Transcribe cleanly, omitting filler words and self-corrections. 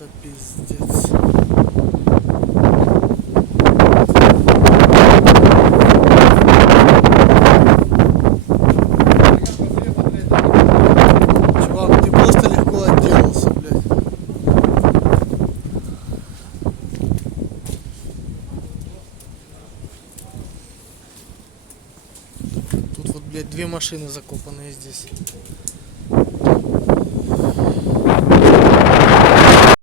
Это пиздец. Чувак, ты просто легко отделался, блядь. Тут вот, блядь, две машины закопанные здесь.